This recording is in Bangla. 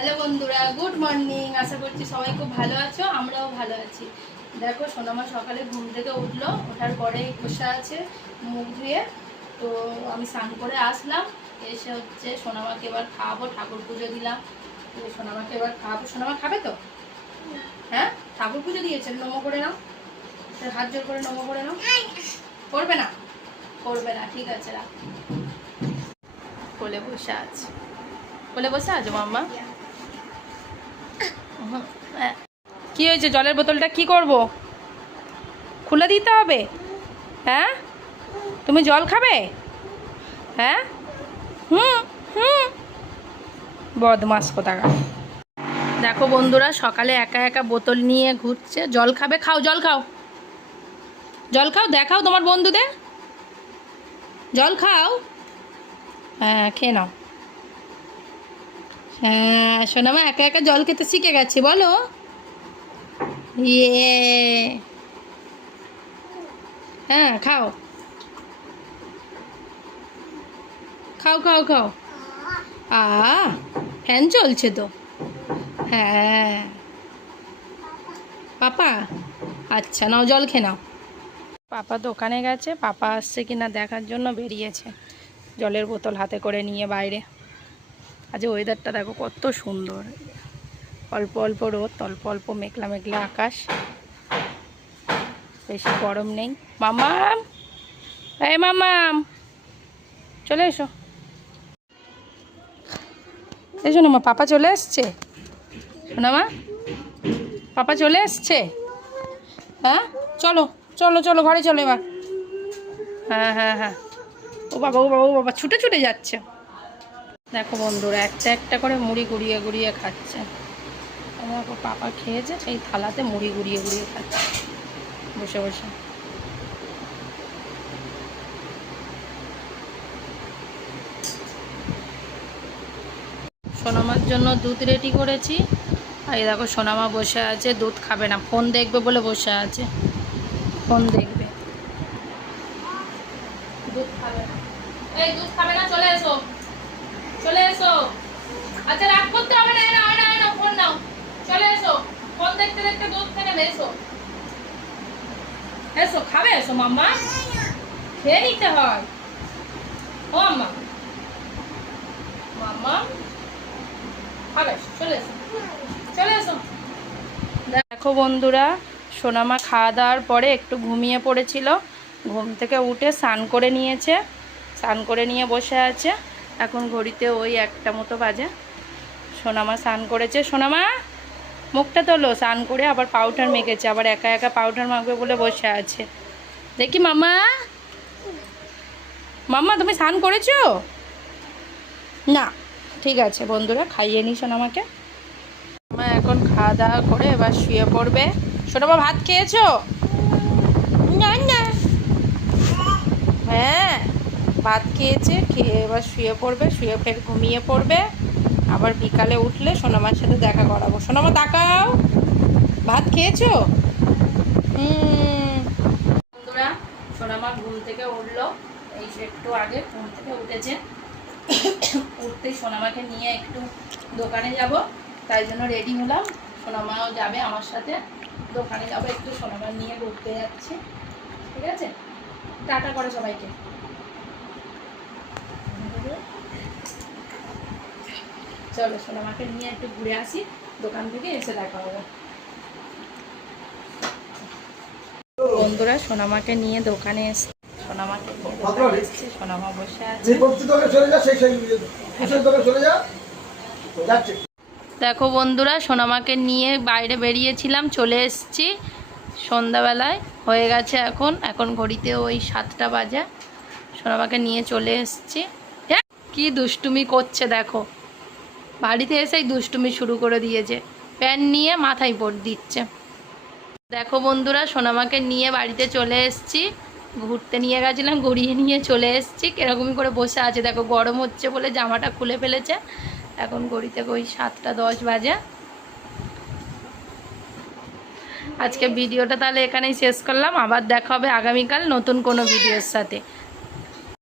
হ্যালো বন্ধুরা, গুড মর্নিং। আশা করছি সবাই খুব ভালো আছো, আমরাও ভালো আছি। দেখো সোনামা সকালে ঘুম থেকে উঠলো, ওঠার পরে বসে আছে মুখ ধুয়ে। তো আমি স্নান করে আসলাম, এসে হচ্ছে সোনামাকে এবার খাওয়াবো, ঠাকুর পুজো দিলাম। তো সোনামাকে এবার খাওয়াবো। সোনামা খাবে তো? হ্যাঁ, ঠাকুর পুজো দিয়েছে, নমো করে নাও, হাত জোর করে নমো করে নাও। করবে না? করবে না, ঠিক আছে, রাখ। কোলে বসে আছে, কোলে বসে আছো মাম্মা? কি হয়েছে? জলের বোতলটা কি করব? খুলে দিতে হবে? হ্যাঁ, তুমি জল খাবে? হ্যাঁ, হুম হুম, বদমাস কোথাকার। দেখো বন্ধুরা, সকালে একা একা বোতল নিয়ে ঘুরছে। জল খাবে? খাও, জল খাও, জল খাও, দেখাও তোমার বন্ধুদের, জল খাও। হ্যাঁ, খেয়ে নাও। হ্যাঁ, সোনামা একা একা জল খেতে শিখে গেছে, বলো ইয়ে। হ্যাঁ, খাও খাও খাও খাও। ফ্যান চলছে তো। হ্যাঁ, পাপা, আচ্ছা নাও, জল খেয়ে নাও। পাপা দোকানে গেছে, পাপা আসছে কিনা দেখার জন্য বেরিয়েছে, জলের বোতল হাতে করে নিয়ে বাইরে। আজ ওয়েদারটা দেখো কত সুন্দর, অল্প অল্প রোদ, অল্প অল্প মেঘলা মেঘলা আকাশ, বেশি গরম নেই। মামাম, এই মামাম, চলে এসো, এসো না মা, পাপা চলে এসছে। শোনা মা, পাপা চলে এসছে। হ্যাঁ, চলো চলো চলো, ঘরে চলো এবার। হ্যাঁ হ্যাঁ হ্যাঁ, ও বাবা ও বাবা ও বাবা, ছুটে ছুটে যাচ্ছে। দেখো বন্ধুরা, একটা একটা করে মুড়ি গুড়িয়ে গুড়িয়ে খাচ্ছে। দেখো পাপা খেয়েছে, সেই থালাতে মুড়ি গুড়িয়ে গুড়িয়ে খাচ্ছে বসে বসে। সোনামার জন্য দুধ রেডি করেছি। আর এই দেখো সোনামা বসে আছে, দুধ খাবে না, ফোন দেখবে বলে বসে আছে, ফোন দেখবে, দুধ খাবে না। এই দুধ খাবে না, চলে এসো, চলে এসো। আচ্ছা, রাগ করতে হবে না, না না না, ফোন নাও, চলে এসো, ফোন দেখতে দেখতে দুধ খেয়ে নেবে, এসো এসো, খাবে, এসো মাম্মা, খেয়ে নিতে হয়। ও মাম্মা, মাম্মা খাবে, চলে এসো, চলে এসো। দেখো বন্ধুরা, সোনামা খাওয়া দাওয়ার পরে একটু ঘুমিয়ে পড়েছিল, ঘুম থেকে উঠে স্নান করে নিয়েছে, স্নান করে নিয়ে বসে আছে। এখন ঘড়িতে ওই 1টা মতো বাজে। সোনামা স্নান করেছে, সোনামা মুখটা তোলো, স্নান করে আবার পাউডার মেখেছে, আবার একা একা পাউডার মাখবে বলে বসে আছে। দেখি মামা, মাম্মা তুমি স্নান করেছো? না, ঠিক আছে বন্ধুরা, খাইয়ে নি সোনামাকে। মা এখন খাওয়া দাওয়া করে এবার শুয়ে পড়বে। সোনামা ভাত খেয়েছো? না না, হ্যাঁ ভাত খেয়েছে, খেয়ে এবার শুয়ে পড়বে, শুয়ে ফের ঘুমিয়ে পড়বে। আবার বিকালে উঠলে সোনামার সাথে দেখা করাবো। সোনামা তাকাও, ভাত খেয়েছো? বন্ধুরা, সোনামা ঘুম থেকে উঠলো, এই একটু আগে ঘুম থেকে উঠেছে। উঠতেই সোনামাকে নিয়ে একটু দোকানে যাব, তাই জন্য রেডি হলাম। সোনামাও যাবে আমার সাথে, দোকানে যাবো একটু, সোনামা নিয়ে ঘুরতে যাচ্ছি। ঠিক আছে, টাটা করে সবাইকে। চলো সোনামাকে নিয়ে একটু ঘুরে আসি, দোকান থেকে এসে দেখা হবে। বন্ধুরা, সোনামাকে নিয়ে দোকানে এসে, সোনামাকে নিয়ে দোকানে এসেছি, সোনামা বসে আছে। দেখো বন্ধুরা, সোনামাকে নিয়ে বাইরে বেরিয়েছিলাম, চলে এসেছি সন্ধ্যাবেলায়, হয়ে গেছে এখন, এখন ঘড়িতে ওই 7টা বাজে। সোনামাকে নিয়ে চলে এসেছি। কি দুষ্টুমি করছে দেখো, বাড়িতে এসেই দুষ্টুমি শুরু করে দিয়েছে, প্যান নিয়ে মাথায় পড় দিচ্ছে। দেখো বন্ধুরা, সোনামাকে নিয়ে বাড়িতে চলে এসেছি, ঘুরতে নিয়ে গেছিলাম, ঘুরিয়ে নিয়ে চলে এসেছি। এরকমই করে বসে আছে, দেখো গরম হচ্ছে বলে জামাটা খুলে ফেলেছে। এখন ঘড়িতে ওই 7টা 10 বাজে। আজকে ভিডিওটা তাহলে এখানেই শেষ করলাম, আবার দেখা হবে আগামীকাল নতুন কোনো ভিডিওর সাথে।